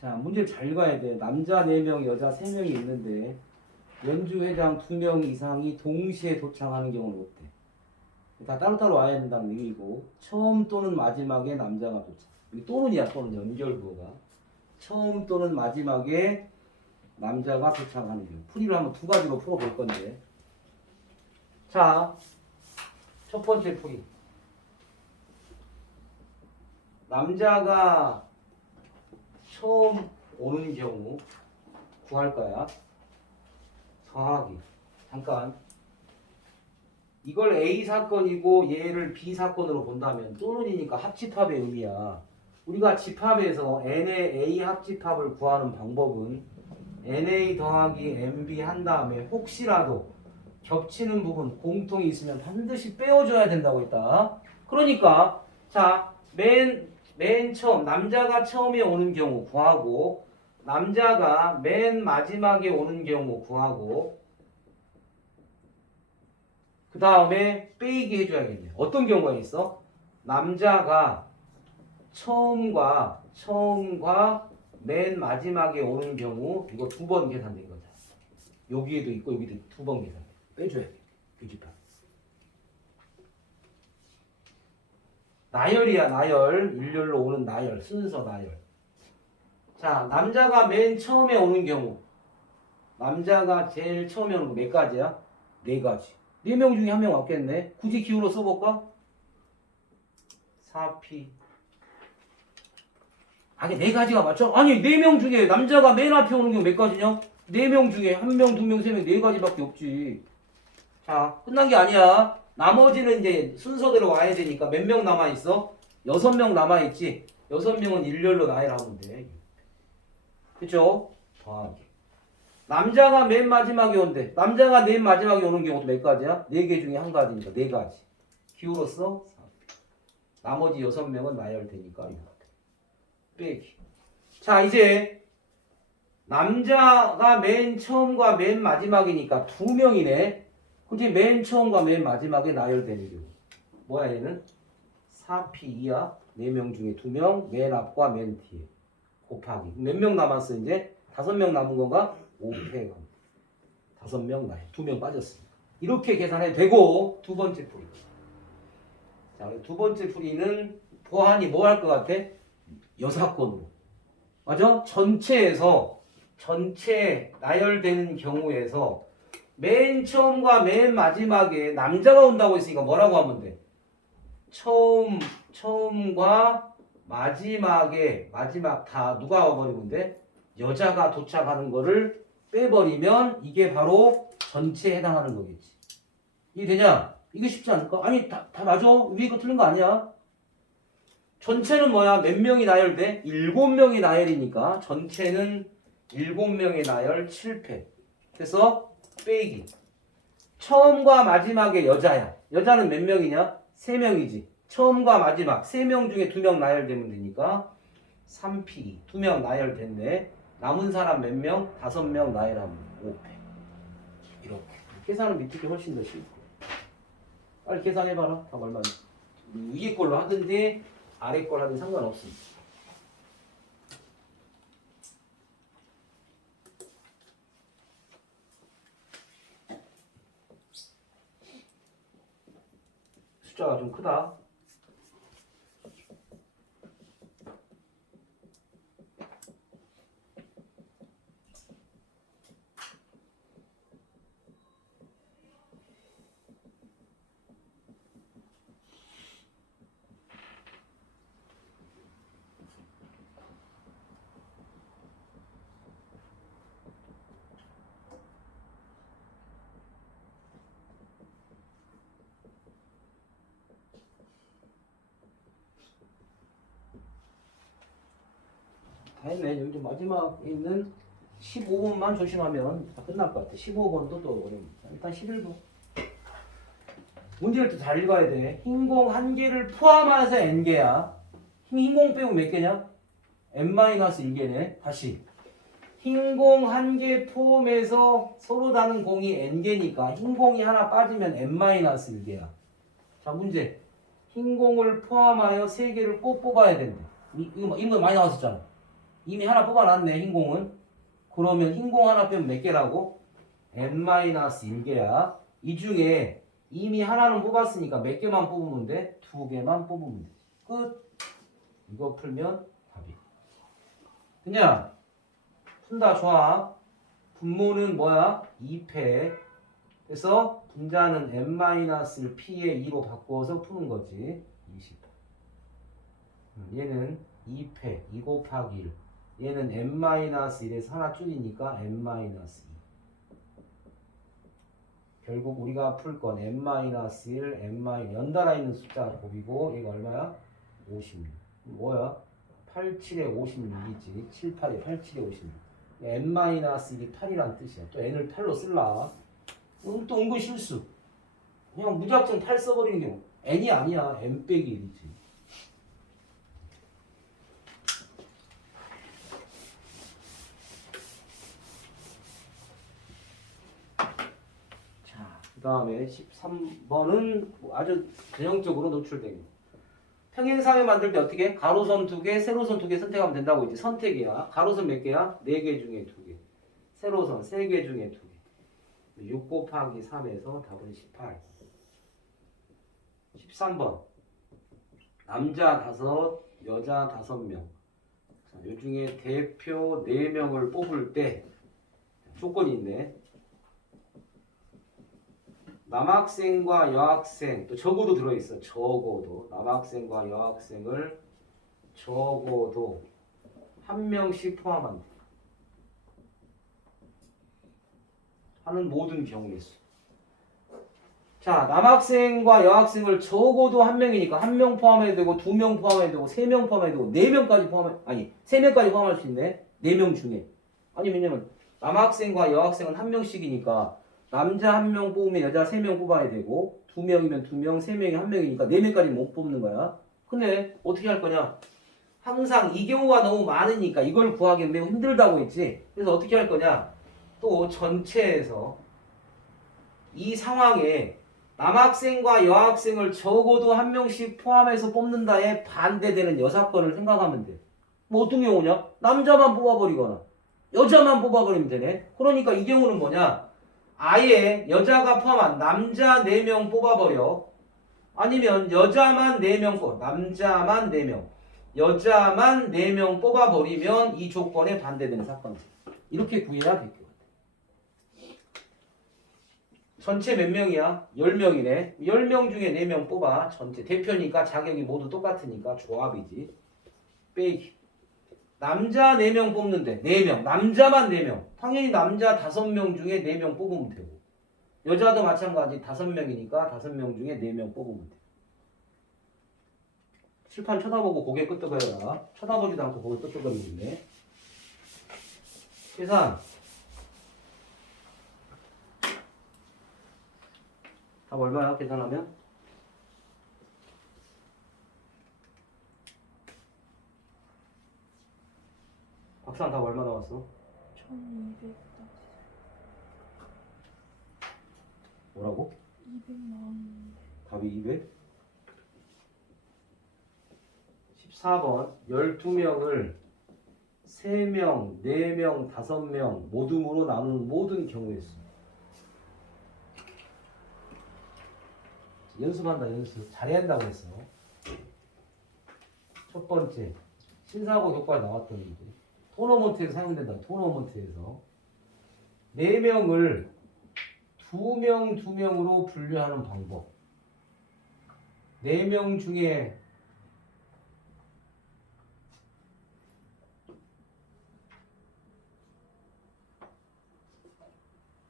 자, 문제를 잘 봐야 돼. 남자 4명, 여자 3명이 있는데 연주회장 2명 이상이 동시에 도착하는 경우는 어때? 다 따로따로 와야 된다는 의미고 처음 또는 마지막에 남자가 도착. 여기 또는이야, 또는 연결부호가. 처음 또는 마지막에 남자가 도착하는 경우. 풀이를 한번 두 가지로 풀어볼 건데. 자, 첫 번째 풀이. 남자가 처음 오는 경우 구할 거야. 더하기. 잠깐. 이걸 A 사건이고 얘를 B 사건으로 본다면 또는이니까 합집합의 의미야. 우리가 집합에서 N의 A 합집합을 구하는 방법은 NA 더하기 NB 한 다음에 혹시라도 겹치는 부분 공통이 있으면 반드시 빼어줘야 된다고 했다. 그러니까 자, 맨 처음 남자가 처음에 오는 경우 구하고 남자가 맨 마지막에 오는 경우 구하고 그 다음에 빼기 해줘야겠네. 어떤 경우가 있어? 남자가 처음과 맨 마지막에 오는 경우 이거 두 번 계산된 거잖아. 여기에도 있고 여기도 두 번 계산. 빼줘야 돼. 규집합. 나열이야, 나열. 일렬로 오는 나열. 순서 나열. 자, 남자가 맨 처음에 오는 경우. 남자가 제일 처음에 오는 거 몇 가지야? 네 가지. 4명 중에 한 명 왔겠네. 굳이 기호로 써볼까? 4P. 아니, 네 가지가 맞죠? 아니, 4명 중에 남자가 맨 앞에 오는 경우 몇 가지냐? 4명 중에 1명, 2명, 3명, 4가지밖에 없지. 자, 끝난 게 아니야. 나머지는 이제 순서대로 와야 되니까 몇 명 남아있어? 6명 남아있지? 6명은 일렬로 나열하면 돼. 그쵸? 더하기. 남자가 맨 마지막에 온대. 남자가 맨 마지막에 오는 경우도 몇 가지야? 4개 중에 한 가지니까 4가지. 기호로서 4. 나머지 6명은 나열되니까 이거. 빼기. 자, 이제 남자가 맨 처음과 맨 마지막이니까 2명이네. 그치? 맨 처음과 맨 마지막에 나열되는 경우. 뭐야 얘는? 4P2야. 4명 중에 2명, 맨 앞과 맨 뒤에. 곱하기. 몇 명 남았어 이제? 5명 남은 건가? 5패. 5명 나열. 2명 빠졌습니다. 이렇게 계산해도 되고 두 번째 풀이. 자, 두 번째 풀이는 보안이 뭐 할 것 같아? 여사건으로. 맞아? 전체 나열되는 경우에서 맨 처음과 맨 마지막에 남자가 온다고 했으니까 뭐라고 하면 돼? 처음과 마지막에 마지막 다 누가 와버리면 돼? 여자가 도착하는 거를 빼버리면 이게 바로 전체에 해당하는 거겠지. 이해되냐? 이게 쉽지 않을까? 아니 다 맞아. 위에 거 틀린 거 아니야. 전체는 뭐야? 몇 명이 나열돼? 7명이 나열이니까 전체는 7명의 나열 7패. 그래서 빼기. 처음과 마지막에 여자야. 여자는 몇 명이냐? 3명이지. 처음과 마지막 3명 중에 2명 나열되면 되니까 3P 2명 나열됐네. 남은 사람 몇 명? 5명 나열하면 5패. 이렇게. 계산은 밑에 게 훨씬 더 쉽고. 빨리 계산해봐라. 다 얼마나. 위에 걸로 하든지 아래 걸 하든 상관없습니다. 숫자가 좀 크다. 다 했네. 여기 마지막에 있는 15번만 조심하면 다 끝날 것 같아. 15번도 또 어려웁니다. 일단 11번. 문제를 또 잘 읽어야 돼. 흰공 1개를 포함해서 n개야. 흰공 빼고 몇 개냐? n-1개네. 다시. 흰공 1개 포함해서 서로 다른 공이 n개니까 흰공이 하나 빠지면 n-1개야. 자, 문제. 흰공을 포함하여 3개를 꼭 뽑아야 된대. 이거 많이 나왔었잖아. 이미 하나 뽑아놨네, 흰공은. 그러면 흰공 하나 빼면 몇 개라고? n-1개야. 이 중에 이미 하나는 뽑았으니까 몇 개만 뽑으면 돼? 2개만 뽑으면 돼. 끝. 이거 풀면 답이. 그냥 푼다. 좋아. 분모는 뭐야? 2패. 그래서 분자는 n-를 p의 2로 바꿔서 푸는 거지. 20. 얘는 2패 2 곱하기 1. 얘는 n-1에서 하나 줄이니까 n-2. 결국 우리가 풀 건 n-1, 연달아 있는 숫자 곱이고 얘가 얼마야? 56. 뭐야? 87에 56이지. 7, 8에 87에 56. n-1이 8이란 뜻이야. 또 n을 8로 쓸라. 또 은근 실수. 그냥 무작정 8 써버리는 게 n이 아니야. n 빼기 1이지. 그 다음에 13번은 아주 전형적으로 노출된 거. 평행사회 만들 때 어떻게 해? 가로선 2개, 세로선 2개 선택하면 된다고 했지. 선택이야. 가로선 몇 개야? 4개 중에 2개. 세로선 3개 중에 2개. 6 곱하기 3에서 답은 18. 13번. 남자 5, 여자 5명. 자, 요 중에 대표 4명을 뽑을 때 조건이 있네. 남학생과 여학생, 또 적어도 들어있어. 적어도 남학생과 여학생을 적어도 한 명씩 포함한다. 하는 모든 경우의 수. 자, 남학생과 여학생을 적어도 한 명이니까 한 명 포함해도 되고 2명 포함해도 되고 3명 포함해도 되고 4명까지 포함해, 아니 3명까지 포함할 수 있네. 4명 중에. 아니 왜냐면 남학생과 여학생은 한 명씩이니까 남자 1명 뽑으면 여자 3명 뽑아야 되고 2명이면 2명, 3명이 1명이니까 4명까지 못 뽑는 거야. 근데 어떻게 할 거냐? 항상 이 경우가 너무 많으니까 이걸 구하기 매우 힘들다고 했지. 그래서 어떻게 할 거냐? 또 전체에서 이 상황에 남학생과 여학생을 적어도 한 명씩 포함해서 뽑는다에 반대되는 여사건을 생각하면 돼. 뭐 어떤 경우냐? 남자만 뽑아버리거나 여자만 뽑아버리면 되네. 그러니까 이 경우는 뭐냐? 아예 여자가 포함한 남자 4명 뽑아버려. 아니면 여자만 4명 뽑아. 남자만 4명. 여자만 4명 뽑아버리면 이 조건에 반대되는 사건이지. 이렇게 구해야 될 것 같아. 전체 몇 명이야? 10명이네. 10명 중에 4명 뽑아. 전체. 대표니까 자격이 모두 똑같으니까 조합이지. 빼기. 남자 4명 뽑는데 4명. 남자만 4명. 당연히 남자 5명 중에 4명 뽑으면 되고. 여자도 마찬가지 5명이니까 5명 중에 4명 뽑으면 돼. 칠판 쳐다보고 고개 끄덕거려라. 쳐다보지도 않고 고개 끄덕거리고 있네. 계산. 답 얼마야? 계산하면? 박사는 답 얼마 나왔어? 1200. 뭐라고? 200만. 답이 200? 14번 12명을 3명, 4명, 5명 모둠으로 나누는 모든 경우의 수. 연습한다. 연습 잘해야 한다고 했어. 첫 번째 신사고 교과에 나왔던 문제. 토너먼트에서 사용된다. 토너먼트에서 4명을 2명, 2명으로 분류하는 방법. 4명 중에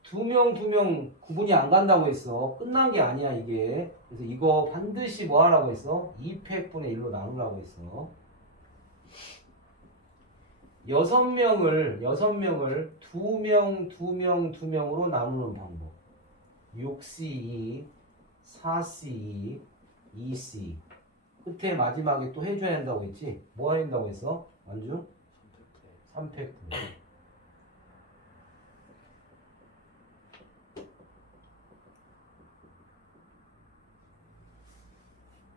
2명, 2명 구분이 안 간다고 했어. 끝난 게 아니야 이게. 그래서 이거 반드시 뭐 하라고 했어? 2팩분의 1로 나누라고 했어. 6명을 2명, 2명, 2명으로 나누는 방법. 6C2, 4C2, 2C. 끝에 마지막에 또 해줘야 한다고 했지? 뭐 해야 한다고 했어? 완주? 3팩분의.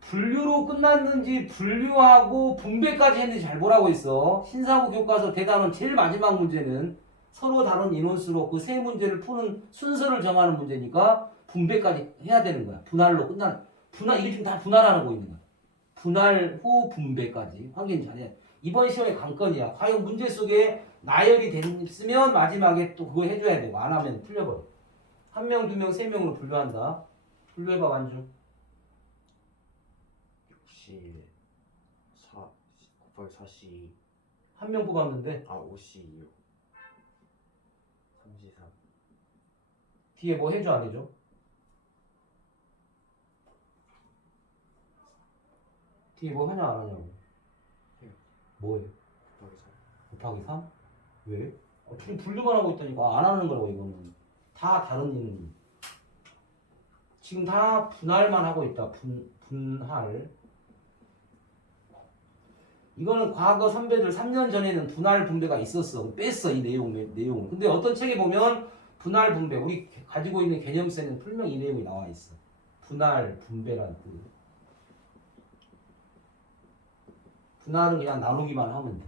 분류로 끝났는지 분류하고 분배까지 했는지 잘 보라고 했어. 신사고 교과서 대단원 제일 마지막 문제는 서로 다른 인원수로 그 세 문제를 푸는 순서를 정하는 문제니까 분배까지 해야 되는 거야. 분할로 끝나는. 분할 이게 지금 다 분할하는 거 있는 거야. 분할 후 분배까지 확인 잘해. 이번 시험의 관건이야. 과연 문제 속에 나열이 됐으면 마지막에 또 그거 해줘야 되고 안 하면 풀려버려. 1명, 2명, 3명으로 분류한다. 분류해봐 완주. 60 4 곱하기 42 한 명 뽑았는데 52 33 뒤에 뭐 해줘 안 해줘? 뒤에 뭐 하냐 안 하냐고. 해요. 뭐해? 곱하기 3 곱하기 3? 왜? 둘이 분류만 하고 있다니까 안 하는 거라고 이거는. 다 다른 이름. 지금 다 분할만 하고 있다. 분할. 이거는 과거 선배들 3년 전에는 분할 분배가 있었어. 뺐어 이 내용을. 근데 어떤 책에 보면 분할 분배 우리 가지고 있는 개념세는 분명히 이 내용이 나와 있어. 분할 분배란 뜻. 분할은 그냥 나누기만 하면 돼.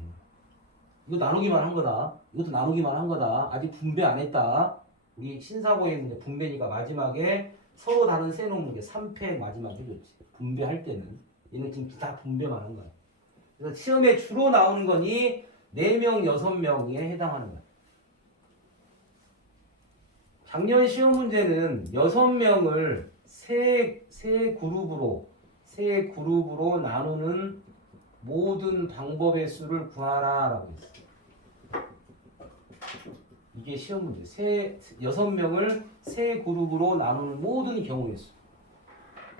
이거 나누기만 한 거다. 이것도 나누기만 한 거다. 아직 분배 안 했다. 우리 신사고에 있는 분배니까 마지막에 서로 다른 세놓은 문제 3패 마지막에 해줬지. 분배할 때는 얘는 지금 다 분배만 한 거야. 그래서 시험에 주로 나오는 거니 4명, 6명에 해당하는 거야. 작년 시험 문제는 6명을 세 그룹으로 나누는 모든 방법의 수를 구하라 라고 했어. 이게 시험 문제. 6명을 세 그룹으로 나누는 모든 경우의 수.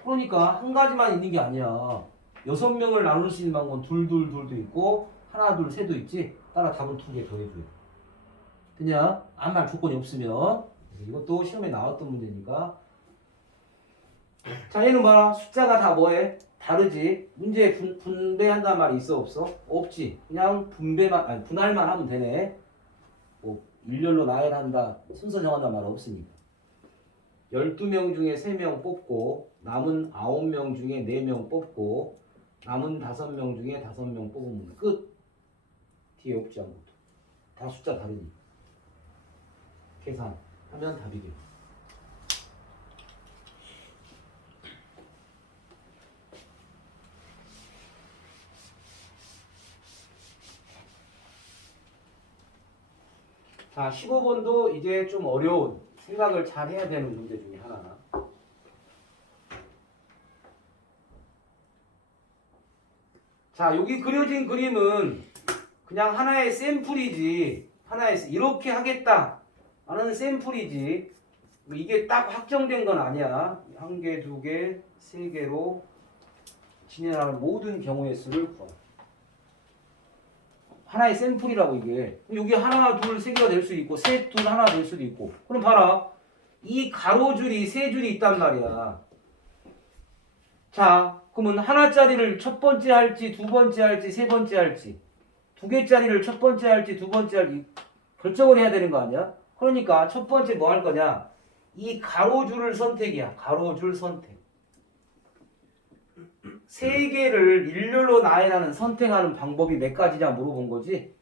그러니까 한 가지만 있는 게 아니야. 6명을 나눌 수 있는 방법은 둘도 있고 하나, 둘, 셋도 있지. 따라 답은 2개 더 해줘요. 그냥 아무 말 조건이 없으면 이것도 시험에 나왔던 문제니까. 자 얘는 봐라. 숫자가 다 뭐해? 다르지. 문제에 분배한다는 말이 있어 없어? 없지. 그냥 분할만 하면 되네. 뭐 일렬로 나열한다 순서 정한다 말 없으니까. 12명 중에 3명 뽑고 남은 9명 중에 4명 뽑고 남은 5명 중에 5명 뽑으면 끝. 뒤에 없지 아무것도. 다 숫자 다르니까. 계산하면 답이겠지. 자, 15번도 이제 좀 어려운 생각을 잘 해야 되는 문제 중에 하나나. 자, 여기 그려진 그림은 그냥 하나의 샘플이지. 이렇게 하겠다 하는 샘플이지. 이게 딱 확정된 건 아니야. 1개, 2개, 3개로 진행하는 모든 경우의 수를 구하. 하나의 샘플이라고 이게. 여기 하나, 둘, 3개가 될 수도 있고 셋, 둘, 하나 될 수도 있고. 그럼 봐라. 이 가로줄이 3줄이 있단 말이야. 자, 그러면 하나짜리를 첫 번째 할지, 두 번째 할지, 세 번째 할지, 2개짜리를 첫 번째 할지, 두 번째 할지 결정을 해야 되는 거 아니야? 그러니까 첫 번째 뭐 할 거냐? 이 가로줄을 선택이야. 가로줄 선택. 3개를 일렬로 나열하는 선택하는 방법이 몇 가지냐 물어본 거지?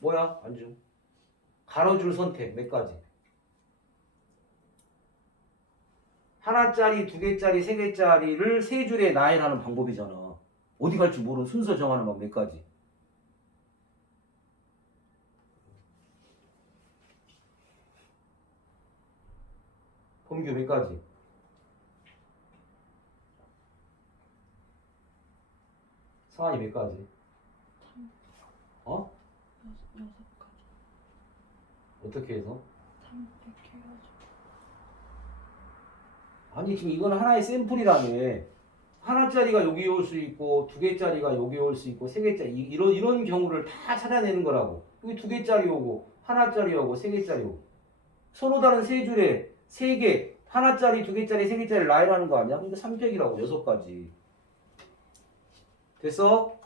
뭐야? 안주. 가로줄 선택 몇 가지? 하나짜리, 2개짜리, 3개짜리를 3줄에 나열하는 방법이잖아. 어디 갈지 모르는 순서 정하는 방법 몇 가지? 범규 몇 가지? 성환이 몇 가지? 어? 6가지. 어떻게 해서? 300 해가지고. 아니 지금 이건 하나의 샘플이라며. 하나짜리가 여기 올 수 있고 2개짜리가 여기 올 수 있고 3개짜리 이런 경우를 다 찾아내는 거라고. 여기 2개짜리 오고 하나짜리 오고 3개짜리 오고 서로 다른 3줄에 3개 하나짜리 2개짜리 3개짜리 나열하는 거 아니야? 그러니까 300이라고 6가지. 됐어?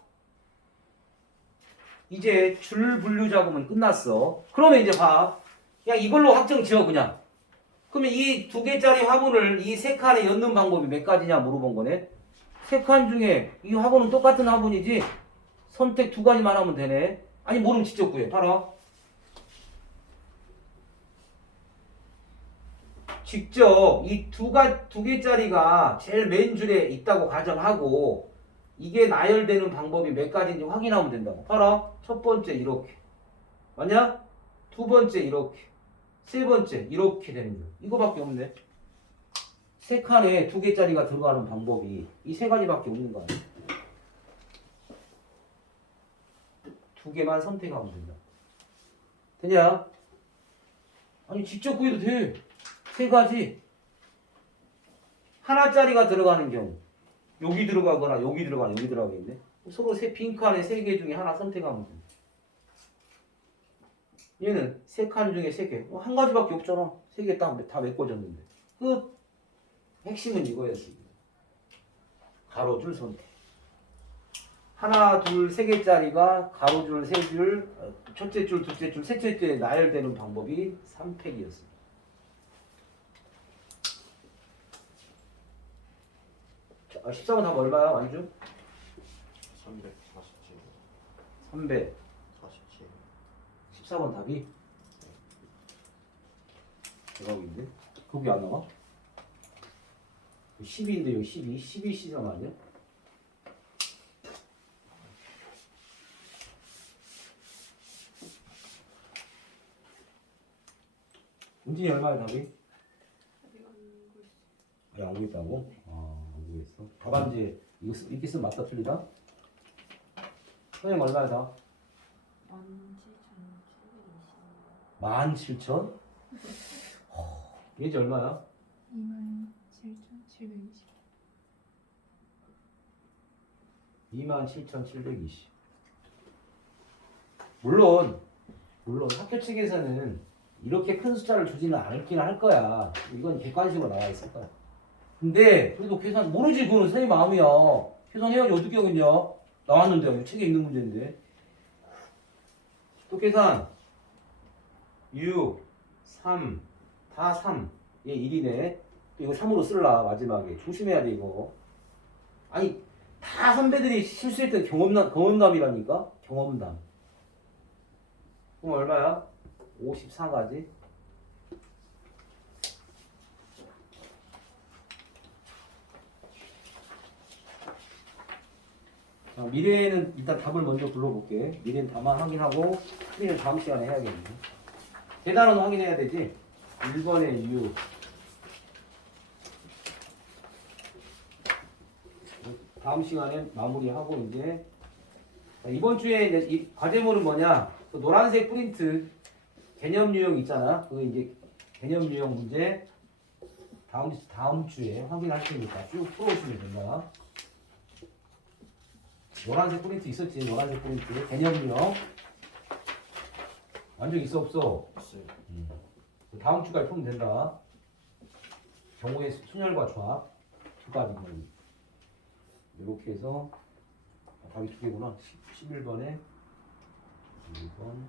이제 줄 분류 작업은 끝났어. 그러면 이제 봐. 그냥 이걸로 확정 지어 그냥. 그러면 이 2개짜리 화분을 이 3칸에 엮는 방법이 몇 가지냐 물어본 거네. 3칸 중에 이 화분은 똑같은 화분이지 선택 2가지만 하면 되네. 아니 모르면 직접 구해. 봐라. 직접 이 두 개짜리가 제일 맨 줄에 있다고 가정하고 이게 나열되는 방법이 몇 가지인지 확인하면 된다고. 봐라. 첫 번째 이렇게. 맞냐? 두 번째 이렇게. 세 번째 이렇게 되는 거야. 이거밖에 없네. 세 칸에 두 개짜리가 들어가는 방법이 이 세 가지밖에 없는 거 아니야. 두 개만 선택하면 된다. 되냐? 아니 직접 구해도 돼. 세 가지. 하나짜리가 들어가는 경우 여기 들어가거나 여기 들어가거나 여기 들어가겠네. 서로 세 빈칸에 세 개 중에 하나 선택하면 돼. 얘는 세 칸 중에 세 개. 한 가지밖에 없잖아. 세 개 다 메꿔졌는데. 끝. 핵심은 이거였습니다. 가로줄 선택. 하나, 둘, 세 개짜리가 가로줄, 세 줄, 첫째 줄, 둘째 줄, 셋째 줄에 나열되는 방법이 3팩이었습니다. 자, 14번 답 얼마야, 완주? 347 300. 47 14번 답이? 대박인데? 거기 안 나와? 12인데 여기 12 시점 아니야? 은진이 얼마야 답이? 안 구했다고? 안 구했어. 답안지 이거 이렇게 쓰면 맞다 틀리다? 선생님 얼마야 답? 17,720. 얘지 얼마야? 27,720. 27,720. 물론 학교 측에서는 이렇게 큰 숫자를 주지는 않긴 할 거야. 이건 객관식으로 나와 있을 거야. 근데 그래도 계산 모르지. 그건 선생님 마음이야. 계산해야지 어떻게 하겠냐. 나왔는데 책에 있는 문제인데. 또 계산 6 3 다 3. 얘 1이네. 또 이거 3으로 쓸라 마지막에. 조심해야 돼 이거. 아니 다 선배들이 실수했던 경험담이라니까. 경험담. 그럼 얼마야? 54가지. 자, 미래에는 일단 답을 먼저 불러볼게. 미래는 답만 확인하고 풀이는 다음 시간에 해야겠네. 대단원 확인해야 되지. 1번에 6. 다음 시간에 마무리하고 이제 자, 이번 주에 이제 이 과제물은 뭐냐? 그 노란색 프린트 개념 유형 있잖아. 그거 이제 개념 유형 문제 다음 주에 확인할 테니까 쭉 풀어오시면 된다. 노란색 프린트 있었지. 노란색 프린트 개념 유형 완전 있어 없어? 있어요. 다음 주까지 풀면 된다. 경우의 순열과 조합 두 가지만 이렇게 해서 답이 두 개구나. 11번에 1번